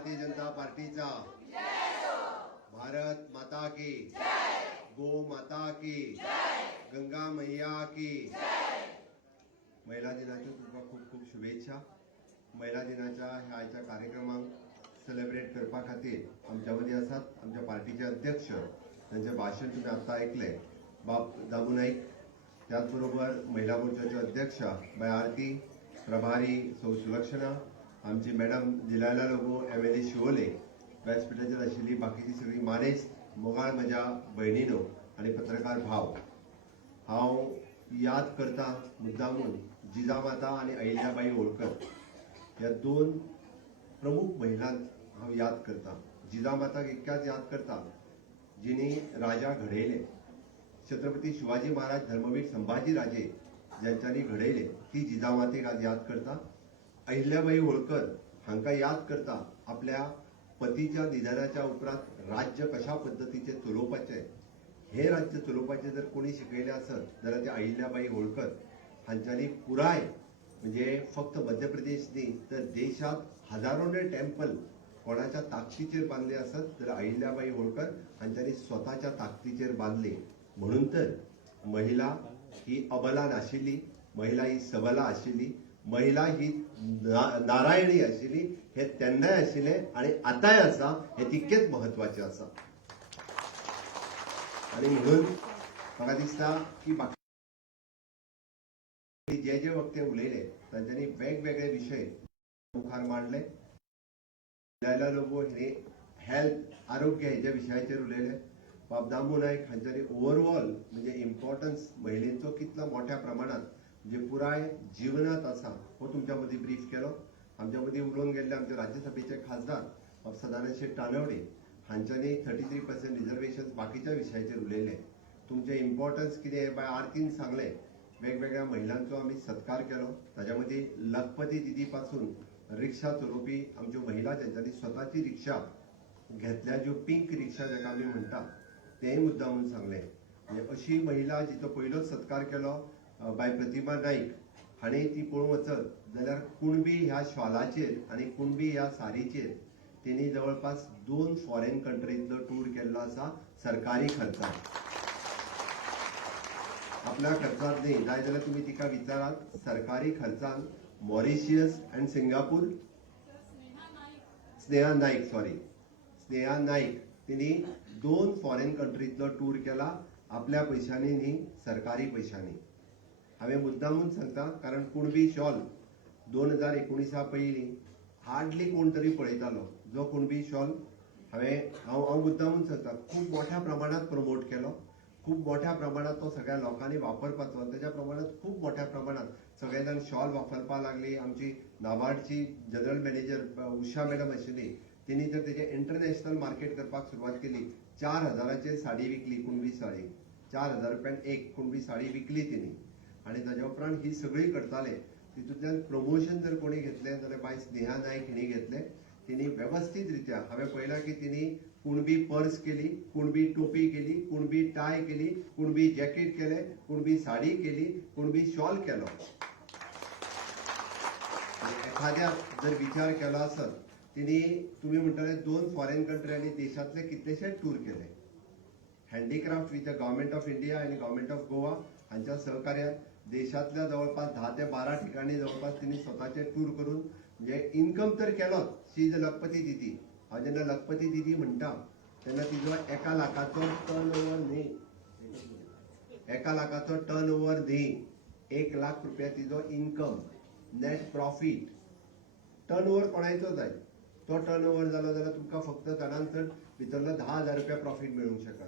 भारतीय जनता पार्टीचा भारत माता की गो माता की गंगा मैया की महिला दिनाच्या तुमका खूप खूप शुभेच्छा। महिला दिनाच्या ह्या आजच्या कार्यक्रमाक सेलिब्रेट करपा खातीर आमच्या मध्ये आसात आमच्या पार्टीचे अध्यक्ष, त्यांचे भाषण तुम्ही आता ऐकले, बाप दामू नाईक। त्याचबरोबर महिला मोर्चाचे अध्यक्ष बाय आरती, प्रभारी सौ सुलक्षणा, आमची मॅडम दिलायला लोगो MLA शिवोले, व्यासपीठाचेर आशिल्ली बाकीची सगळी मानेस्त मोगाळ म्हज्या भयणीनो आणि पत्रकार भाव। हांव याद करता मुद्दामून जिजामाता आणि अहिल्याबाई होळकर या दोन प्रमुख महिलांक हांव याद करता। जिजामाताक इतक्याच याद करता जिनी राजा घडयले, छत्रपती शिवाजी महाराज धर्मवीर संभाजी राजे ज्यांच्यानी घडयले ती जिजामातेक आज याद करता। अहिल्याबाई होळकर हांका याद करता आपल्या पतीच्या निधनाच्या उपरांत राज्य कशा पद्धतीचे चलोवपाचे, हे राज्य चलोवपाचे जर कोणी शिकयले आसत जाल्यार ते अहिल्याबाई होळकर हांच्यानी पुराय म्हणजे फक्त मध्य प्रदेश न्ही तर देशात हजारोने टेम्पल कोणाच्या ताकदीचेर बांधले असत तर अहिल्याबाई होळकर हांच्यानी स्वतःच्या ताकदीचेर बांधले। म्हणून तर महिला ही अबला नाशिल्ली, महिला ही सबला आशिल्ली, महिला ही नारायणी आशिल्ली, हे तेन्नाय आशिल्ले आणि आतांय आसा, हे तितकेच महत्वाचे आसा। आणि म्हणून म्हाका दिसता की जे जे वक्ते उलयले तांच्यांनी वेगवेगळे विषय मुखार मांडले। लायला लोगो हे हेल्थ आरोग्य हेच्या विशयाचेर उलयले। बाब दामू नायक हांच्यांनी ओव्हरऑल म्हणजे इम्पॉर्टन्स महिलेचो कितलो मोठ्या प्रमाणात म्हणजे पुराय जीवनात आसा हो तुमच्या मदीं ब्रीफ केलो। आमच्या मदीं उलोवन गेल्ले आमचे राज्यसभेचे खासदार बाब सदानंद शेट तानवडे हांच्यांनी 33% रिझर्वेशन बाकीच्या विशयाचेर उलयले। तुमचे इम्पॉर्टन्स कितें हे बाय आरतीन सांगले। वेगवेगळ्या महिलांचो आमी सत्कार केलो, ताच्या मदीं लखपती दिदी पासून रिक्षा चलोवपी आमच्यो महिला ज्यांच्यानी स्वताची रिक्षा घेतल्या, ज्यो पिंक रिक्षा जाका आमी म्हणटा तेय मुद्दामून सांगले। म्हणजे अशी महिला जिचो पयलोच सत्कार केलो बाय प्रतिमा नाईक हाणें ती पळोवंक वचत जाल्यार कुणबी ह्या शॉलाचेर आणि कुणबी ह्या साडीचेर तिणी जवळपास 2 फॉरेन कंट्रीतलो टूर केल्लो आसा सरकारी खर्चात। आपल्या खर्चात न्ही जाय जाल्यार तुम्ही तिका विचारात, सरकारी खर्चान Mauritius and Singapore Sneha Naik तिने 2 फॉरेन कंट्रीतलो टूर केला आपल्या पैशांनी न्ही, सरकारी पैशांनी। हांवें मुद्दामून सांगता कारण कुणबी शॉल 2019 पयलीं हार्डली कोण तरी पळयतालो, जो कुणबी शॉल हांव मुद्दामून सांगता खूब मोठ्या प्रमाणात प्रमोट केलो, खूब मोठ्या प्रमाणात तो सगळ्या लोकांनी वापरपाचो, त्याच्या प्रमाणात खूब मोठ्या प्रमाणात सगळे जाण शॉल वापरपाक लागले। आमची नाबार्डची जनरल मॅनेजर उषा मॅडम आशिल्ली, तिने तर तेजे इंटरनॅशनल मार्केट करपाक सुरवात केली। 4000 साडी विकली, कुणबी साडी 4000 रुपयान एक कुणबी साडी विकली तिने। आणि ताच्या उपरांत ही सगळी करताले तितूंतल्यान प्रमोशन जर कोणी घेतले जाल्यार बाय स्नेहा नाईक हिणी घेतले। तिने व्यवस्थित रित्या हांवें पळयलां की तिने कुणबी पर्स केली, कुणबी टोपी केली, कुणबी टाय केली, कुणबी जॅकेट केले, कुणबी साडी केली, कुणबी शॉल केलो। एखाद्या जर विचार केलो आसत तिने तुम्ही म्हणटाले 2 फॉरेन कंट्री आणि देशातले कितलेशेच टूर केले। Handicraft with the government of India आणि गव्हर्नमेंट ऑफ गोवा हांच्या सहकार्यात देशातल्या जवळपास 10 ते 12 ठिकाणी जवळपास तिने स्वतःचे टूर करून म्हणजे इन्कम तर केलोच। शी इज अ लखपती दिदी। हांव जेन्ना लखपती दिदी म्हणटा तेन्ना तिजो 1 लाखाचो टर्नओव्हर न्ही, 1 लाखाचो टर्नओव्हर न्ही, 1 लाख रुपया तिजो इन्कम, नेट प्रॉफिट। टर्नओव्हर कोणाचो जाय, तो टर्नओव्हर जालो जाल्यार तुमकां फक्त चडांत चड भितरलो 10,000 रुपया प्रॉफिट मेळूंक शकता।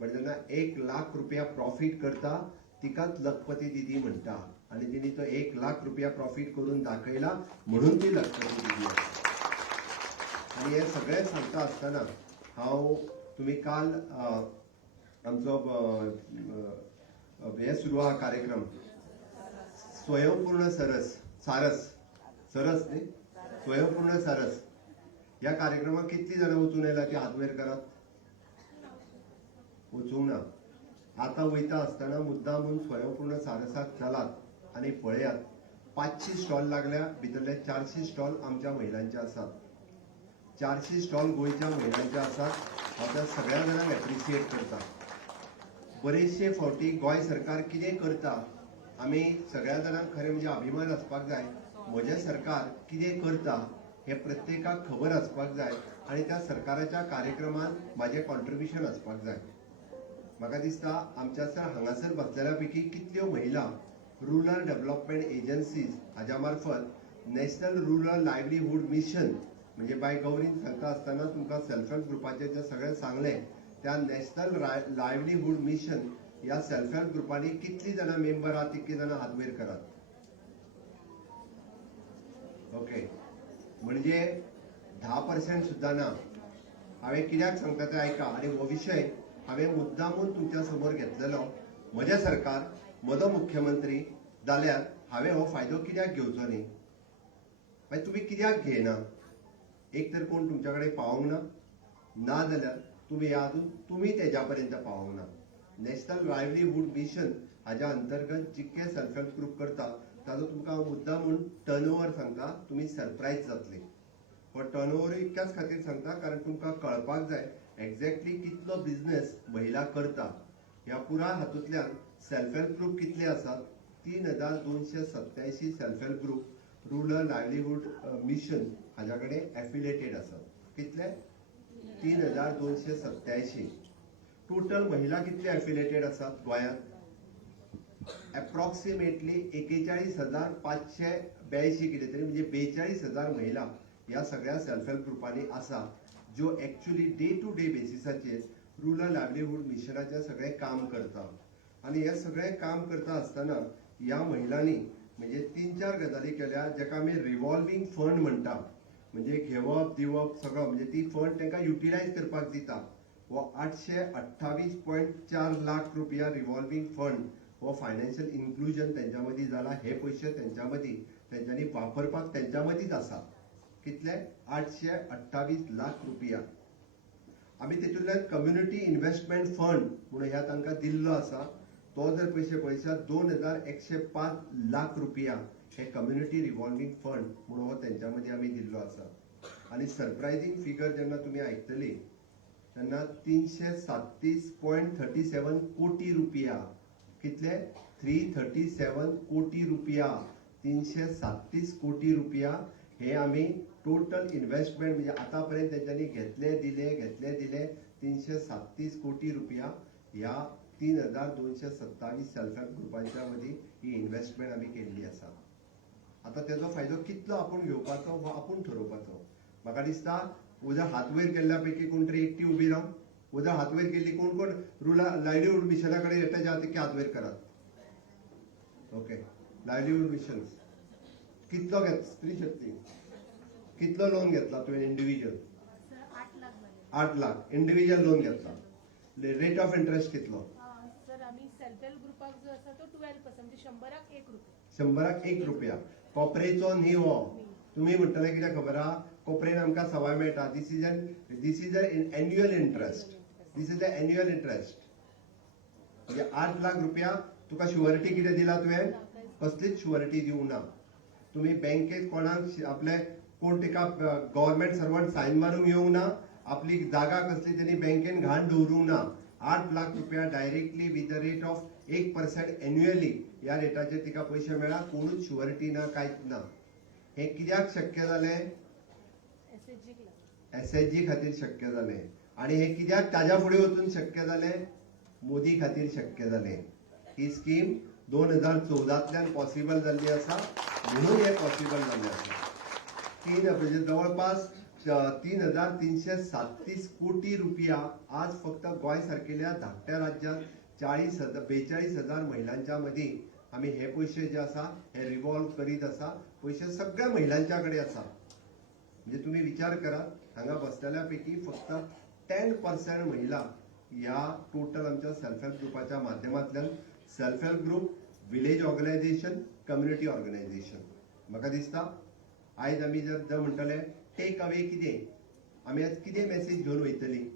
पण जेन्ना 1 लाख रुपया प्रॉफिट करता तिकाच लखपती दिदी म्हणटा आणि तिने तो 1 लाख रुपया प्रॉफिट करून दाखयला म्हणून ती लखपती दिदी आसा। आणि हे सगळे सांगता आसतना हांव तुम्ही काल आमचो हे सुरू हा कार्यक्रम स्वयंपूर्ण सरस न्ही स्वयंपूर्ण सरस या कार्यक्रमात कितली जण वचून येयला ती हात वयर करात, वचूंक ना। आता वयता आसतना मुद्दामून स्वयंपूर्ण सारसाक चलात आणि पळयात 500 स्टॉल लागल्या, भितरले 400 स्टॉल आमच्या महिलांचे आसात। 400 स्टॉल गोंयच्या महिलांचे आसात. हांव त्या सगळ्या जाणांक एप्रिशिएट करता. बरेचशे फावटी गोंय सरकार कितें करता आमी सगळ्या जाणांक खरें म्हणजे अभिमान आसपाक जाय. म्हजें सरकार कितें करता हें प्रत्येकाक खबर आसपाक जाय आनी त्या सरकाराच्या कार्यक्रमांत म्हाजें कॉन्ट्रिब्युशन आसपाक जाय. म्हाका दिसता आमच्या हांगासर बसलेल्या पैकी कितल्यो महिला रुरल डेव्हलपमेंट एजन्सीज हाज्या मार्फत नॅशनल रुरल लायव्हलीहूड मिशन म्हणजे बाय गव्हर्निंग सांगता आसतना तुमकां सेल्फ हेल्प ग्रुपाचें जें सगळें सांगलें त्या नॅशनल लायव्हलीहूड मिशन ह्या सेल्फ हेल्प ग्रुपांनी कितलीं जाणां मेंबर आहात तितलीं जाणां हात वयर करात. ओके, म्हणजे 10% सुद्दां ना. हांवें कित्याक सांगता तें आयका आनी हो विशय हांवें मुद्दामून तुमच्या समोर घेतलेलो. म्हजें सरकार, म्हजो मुख्यमंत्री जाल्यार हांवें हो फायदो कित्याक घेवचो न्ही? मागीर तुमी कित्याक घेयना? एक तर कोण तुमच्या कडेन पावोंक ना जाल्यार तुमी आजून तुमी तेज्या पर्यंत पावोंक ना. नॅशनल लायव्हलीहूड मिशन हाज्या अंतर्गत जितके सेल्फ हेल्प ग्रुप करता ताजो तुमकां हांव मुद्दामून टर्नओव्हर सांगता, तुमी सरप्रायज जातले. हो टर्नओव्हर इतक्याच खातीर सांगता कारण तुमकां कळपाक जाय एक्झॅक्टली कितलो बिझनेस महिला करता. ह्या पुराय हातूंतल्यान सेल्फ हेल्प ग्रुप कितले आसात? 3287 self help group rural livelihood mission हाज्या कडेन एफिलिएटेड आसात. कितले? 3287. टोटल महिला कितले एफिलिएटेड आसात गोंयांत? अप्रॉक्सिमेटली 41,582 कितें तरी म्हणजे 42,000 महिला ह्या सगळ्या सेल्फ हेल्प ग्रुपांनी आसा ज्यो एक्चुअली डे टू डे बेसिसाचेर रुरल लायव्हलीहूड मिशनाचें सगळें काम करता. आनी हें सगळें काम करता आसतना ह्या महिलांनी म्हणजे 3-4 गजाली केल्या जेका आमी रिव्हॉल्विंग फंड म्हणटा. म्हणजे घेवप दिवप सगळो म्हणजे ती फंड तांकां युटिलायज करपाक दिता. हो 828.4 लाख रुपया रिव्हॉल्विंग फंड हो फायनान्शियल इन्क्लुजन तेंच्या मदीं जाला. हे पयशे तेंच्या मदीं तेंच्यांनी वापरपाक तेंच्या मदींच आसा. कितले? 828 लाख रुपया. आमी तेतूंतल्यान कम्युनिटी इन्व्हेस्टमेंट फंड म्हणून ह्या तांकां दिल्लो आसा. तो जर पयशे पळयशात 2105 लाख रुपया हे कम्युनिटी रिव्हॉल्विंग फंड म्हणून हो तेंच्या मदीं आमी दिल्लो आसा. आनी सरप्रायझींग फिगर जेन्ना तुमी आयकतली तेन्ना 337.37 कोटी रुपया. कितले? 337 कोटी रुपया. 337 कोटी रुपया हे आमी टोटल इन्व्हेस्टमेंट म्हणजे आतापर्यंत तेंच्यांनी घेतले दिले 337 कोटी रुपया ह्या 3227 सेल्फ हेल्प ग्रुपांच्या मदीं ही इन्व्हेस्टमेंट आमी केल्ली आसा. आता तेजो फायदो कितलो आपूण घेवपाचो हो आपूण ठरोवपाचो. म्हाका दिसता उद्या हात वयर केल्ल्या पैकी कोण तरी एकटी उबी राव. उद्या हात वयर केल्ली कोण कोण रुरल लायव्हलीहूड मिशना कडेन येता जे तितके हात वयर करात. ओके, लायव्हलीहूड मिशन कितलो स्त्री शक्ती कितलो लोन घेतला तुवें इंडिव्हिज्युअल? 8 लाख इंडिव्हिज्युअल लोन घेतला. रेट ऑफ इंटरेस्ट कितलो? सर आम्ही सेल्फ हेल्प ग्रुपाक जो आसा तो 12% म्हणजे 100क 1 रुपया. 100क 1 रुपया. कॉपरेचो न्ही हो. तुम्ही म्हणटले कित्याक खबर आहा कॉपरेन आमकां सवाय मेळटा. This is annual interest. This is the annual interest. म्हणजे 8 लाख रुपया तुका शुअरिटी कितें दिला तुवें? कसलीच शुअरिटी दिवंक ना. तुम्ही बँकेत कोणाक आपले कोण तिका गव्हर्नमेंट सर्वंट सायन मारूंक येवंक ना. आपली जागा कसली त्यांनी बँकेन घाण दवरूंक ना. 8 लाख रुपया directly with the rate of 1% annually ह्या रेटाचेर तिका पयशे मेळ्ळा. कोणूच शुअरिटी ना, कांयच ना. हे कित्याक शक्य जालें? एसएचजी खातीर शक्य जालें. आनी हे कित्याक ताज्या फुडें वचून शक्य जालें? मोदी खातीर शक्य जालें. ही स्कीम 2014तल्यान पॉसिबल जाल्ली आसा म्हणून हे पॉसिबल जाल्लें आसा. जवळपास 3,337 कोटी रुपया आज फक्त गोंय सारकेल्या धाकट्या राज्यांत 42,000 महिलांच्या मदीं आमी हे पयशे जे आसा हे रिव्हॉल्व करीत आसा. पयशे सगळ्या महिलांच्या कडेन आसा. म्हणजे तुम्ही विचार करात हांगा बसलेल्या पैकी फक्त 10% महिला ह्या टोटल आमच्या सेल्फ हेल्प ग्रुपाच्या माध्यमांतल्यान self help group, village organisation, community organisation. म्हाका दिसता आयज आमी जर म्हणटले टेक अवे कितें, आमी आज कितें मेसेज घेवन वयतली?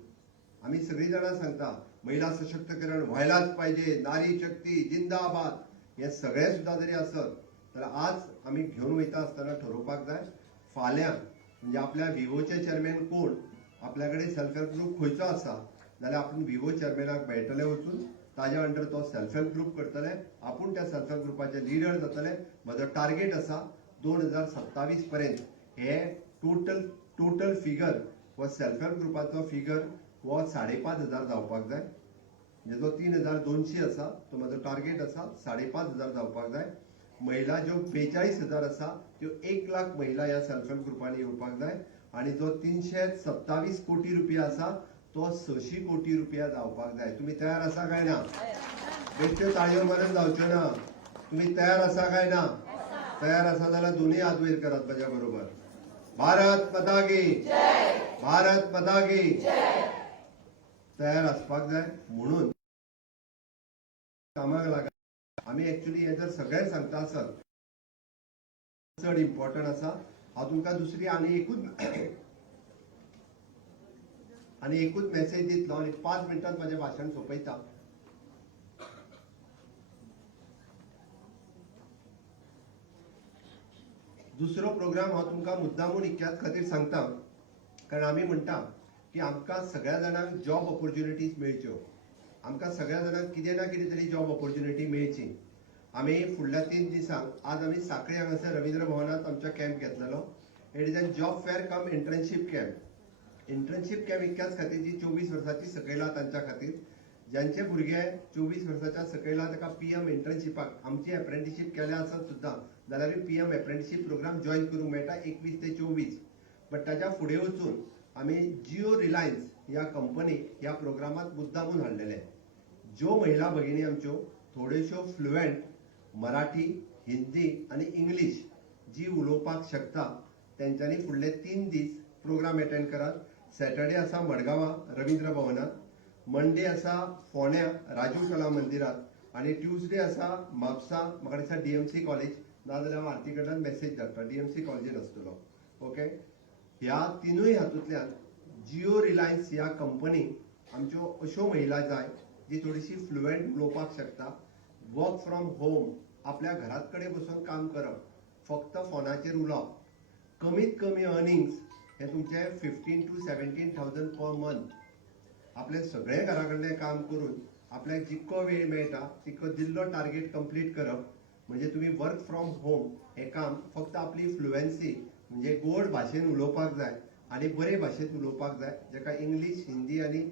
आमी सगळीं जाणां सांगता महिला सशक्तीकरण व्हायलाच पाहिजे, नारी शक्ती जिंदाबाद. हे सगळे सुद्धा जरी आसत तर आज आमी घेवन वयता आसतना ठरोवपाक जाय फाल्यां म्हणजे आपल्या विवोचे चेअरमॅन कोण, आपल्याकडे सेल्फ हेल्प ग्रुप खंयचो आसा जाल्यार आपण विवो चेअरमॅनाक मेळटले वचून, ताज्या अंडर तो सेल्फ हेल्प ग्रुप करतले, आपूण त्या सेल्फ हेल्प ग्रुपाचे लिडर जातले. म्हजो टार्गेट आसा 2027 पर्यंत हे टोटल फिगर हो सेल्फ हेल्प ग्रुपाचो फिगर हो 5,500 जावपाक जाय. म्हणजे जो 3,200 आसा तो म्हजो टार्गेट आसा 5,500 जावपाक जाय. महिला ज्यो 42,000 आसा त्यो 1,00,000 महिला ह्या सेल्फ हेल्प ग्रुपांनी येवपाक जाय. आणि जो 327 कोटी रुपया आसा तो 600 कोटी रुपया जावपाक जाय. तुम्ही तयार आसा काय ना? बेश्ट्यो ताळयो मारून जावच्यो ना. तुम्ही तयार आसा काय ना? तयार आसा जाल्यार दोन्ही हात वयर करात म्हज्या बरोबर. भारत माता की जय, भारत माता की जय. तयार आसपाक जाय म्हणून कामाक लागा. आम्ही एक्चुअली हे जर सगळें सांगता आसत चड इम्पॉर्टंट आसा. हांव तुमकां दुसरी आनी एकूच मेसेज दितलो आनी 5 मिनटांत म्हाजें भाशण सोंपयता. दुसरो प्रोग्राम हांव तुमकां मुद्दामून इतक्याच खातीर सांगता कारण आमी म्हणटा की आमकां सगळ्या जाणांक जॉब ऑपॉर्च्युनिटीज मेळच्यो. आमकां सगळ्या जाणांक कितें ना कितें तरी जॉब ऑपॉर्च्युनिटी मेळची. आमी फुडल्या 3 दिसांक आज आमी सांखळे हांगासर रवींद्र भवनात आमच्या कॅम्प घेतलेलो. It is a job fair come internship camp. Internship camp इतक्याच खातीर जी 24 वर्सांची सकयला तांच्या खातीर. ज्यांचे भुरगे 24 वर्साच्या सकयला ताका पीएम इंटर्नशिपाक आमची एप्रेंटिसशीप केल्या आसत सुद्दां जाल्यार पीएम एप्रेंटिसशीप प्रोग्राम जॉईन करूंक मेळटा 21 ते 24. बट ताच्या फुडें वचून आमी जिओ रिलायन्स ह्या कंपनी ह्या प्रोग्रामात मुद्दामून हाडलेले. ज्यो महिला भगिनी आमच्यो थोड्योश्यो फ्लुएंट मराठी, हिंदी आणि इंग्लिश जी उलोवपाक शकता तेंच्यांनी फुडले 3 दीस प्रोग्राम अटेंड करात. सॅटर्डे आसा मडगांवां रवींद्र भवनात, मंडे आसा फोंड्या राजीव कला मंदिरात आणि ट्युजडे आसा म्हापसा म्हाका दिसता डीएमसी कॉलेज नाजाल्यार हांव आरती कडल्यान मेसेज धाडटा डीएमसी कॉलेजीन आसतलो. ओके, ह्या तिनूय हातूंतल्यान जिओ रिलायन्स ह्या कंपनी आमच्यो अश्यो महिला जाय जी थोडीशी फ्लुएंट उलोवपाक शकता. वर्क फ्रॉम होम, आपल्या घरात कडेन बसून काम करप, फक्त फोनाचेर उलोवप. कमीत कमी अर्निंग्स हे तुमचे 15 to 17,000 पर मंथ. आपले सगळे घरा कडलें काम करून आपल्याक जितको वेळ मेळटा तितको दिल्लो टार्गेट कंप्लीट करप. म्हणजे तुम्ही वर्क फ्रॉम होम हे काम फक्त आपली फ्लुएन्सी म्हणजे गोड भाशेन उलोवपाक जाय आणि बरे भाशेंत उलोवपाक जाय. जेका इंग्लिश, हिंदी आणि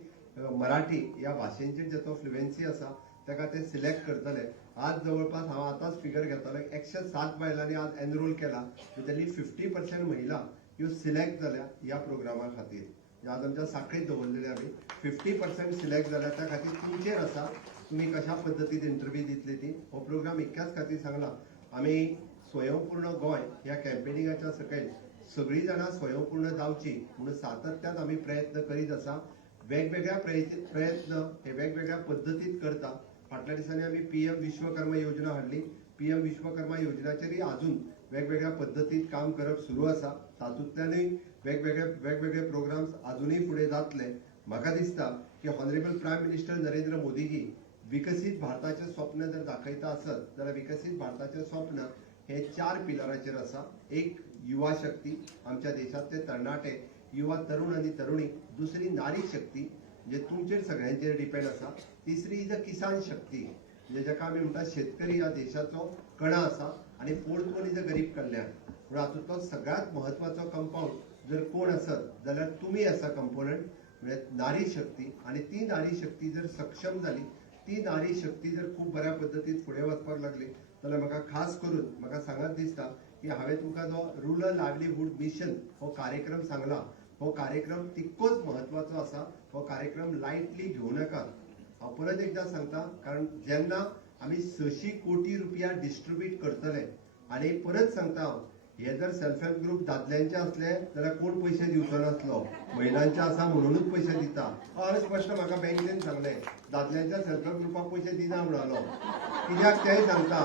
मराठी ह्या भाशेंचेर जेचो फ्लुएन्सी आसा ताका ते सिलेक्ट करतले. आज जवळपास हांव आतांच फिगर घेतलो 107 बायलांनी आज एनरोल केला. तातली 50% महिला ह्यो सिलेक्ट जाल्या ह्या प्रोग्रामा खातीर. आज आमच्या साखळीत दवरलेले आमी 50% सिलेक्ट जाल्या. त्या खातीर तुमचेर आसा तुम्ही कशा पद्दतीन इंटरव्यू दितली ती. हो प्रोग्राम इतक्याच खातीर सांगला आमी स्वयंपूर्ण गोंय ह्या कॅम्पेनिंगाच्या सकयल सगळीं जाणां स्वयंपूर्ण जावची म्हणून सातत्यान आमी प्रयत्न करीत आसा. वेगवेगळ्या प्रयत्न हे वेगवेगळ्या पद्दतीत करता. फाटल्या दिसांनी आमी पीएम विश्वकर्मा योजना हाडली. पीएम विश्वकर्मा योजनाचेरय अजून वेगवेगळ्या पद्दतीत काम करप सुरू आसा. तातूंतल्यानय वेगवेगळे प्रोग्राम्स अजूनय फुडें जातले. म्हाका दिसता की honourable prime minister Narendra Modiji विकसीत भारताचें स्वप्न जर दाखयता आसत जाल्यार विकसीत भारताचें स्वप्न हे 4 पिलराचेर आसा. एक युवा शक्ती, आमच्या देशातले तरणाटे युवा तरुण आणि तरुणी. दुसरी नारी शक्ती म्हणजे तुमचेर सगळ्यांचेर डिपेंड आसा. तिसरी इज अ किसान शक्ती म्हणजे जाका आमी म्हणटा शेतकरी ह्या देशाचो कणा आसा. आणि फोर्थ वन इज अ गरीब कल्याण. म्हणून हातूंतलो सगळ्यात महत्वाचो कंपाऊंड जर कोण आसत जाल्यार तुमी आसा कंपोनंट म्हणजे नारी शक्ती. आणि ती नारी शक्ती जर सक्षम जाली, ती नारी शक्ती जर खूप बऱ्या पद्दतीन फुडें वचपाक लागली जाल्यार म्हाका खास करून म्हाका सांगत दिसता की हांवें तुमकां जो रुरल लायव्हलीहूड मिशन हो कार्यक्रम सांगला, हो कार्यक्रम तितकोच महत्वाचो आसा. हो कार्यक्रम लायटली घेवं नाकात. हांव परत एकदा सांगता कारण जेन्ना आमी 600 कोटी रुपया डिस्ट्रीब्यूट करतले आणि परत सांगता हांव हे जर सेल्फ हेल्प ग्रुप दादल्यांचे असले जाल्यार कोण पयशे दिवचो नासलो. महिलांचे आसा म्हणूनच पयशे दिता. अस्पश्ट म्हाका बँकेन सांगले दादल्यांच्या सेल्फ हेल्प ग्रुपाक पयशे दिना म्हणालो. कित्याक तेय सांगता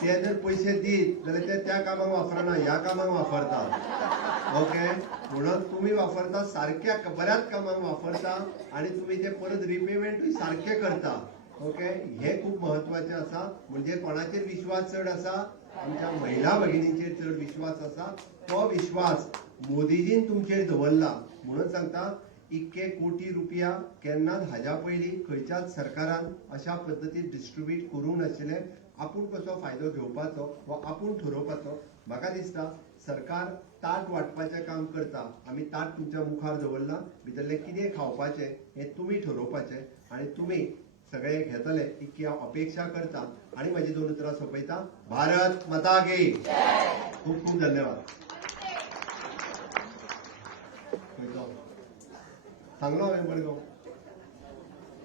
ते जर पयशे दीत जाल्यार ते त्या कामाक वापरना, ह्या कामाक वापरता. ओके, म्हणून तुम्ही वापरता सारख्या बऱ्याच कामाक वापरता आणि तुम्ही ते परत रिपेमेंटूय सारखे करता. ओके, हे खूप महत्वाचे आसा. म्हणजे कोणाचेर विश्वास चड आसा? आमच्या महिला भगिनींचेर चड विश्वास आसा. तो विश्वास मोदीजीन तुमचेर दवरला म्हणून सांगता इतके कोटी रुपया केन्नाच हाज्या पयलीं खंयच्याच सरकारान अशा पद्दतीन डिस्ट्रीब्यूट करूंक नाशिल्ले. आपूण कसो फायदो घेवपाचो वा आपूण ठरोवपाचो. म्हाका दिसता सरकार ताट वांटपाचें काम करता. आमी ताट तुमच्या मुखार दवरला. भितरलें कितें खावपाचें हें तुमी ठरोवपाचें आनी तुमी सगळे घेतले इतकी हांव अपेक्षा करता. आनी म्हाजी 2 उतरां सोंपयता. भारत माता की खूब खूब धन्यवाद. सांगलो हांवें मडगांव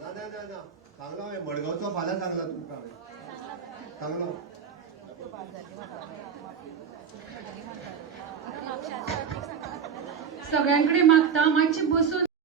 ना ना ना ना सांगलो हांवें मडगांवचो फाल्यां सांगला तुमकां हांवें सांगलो. सगळ्यांकडे मागता मातशे बसून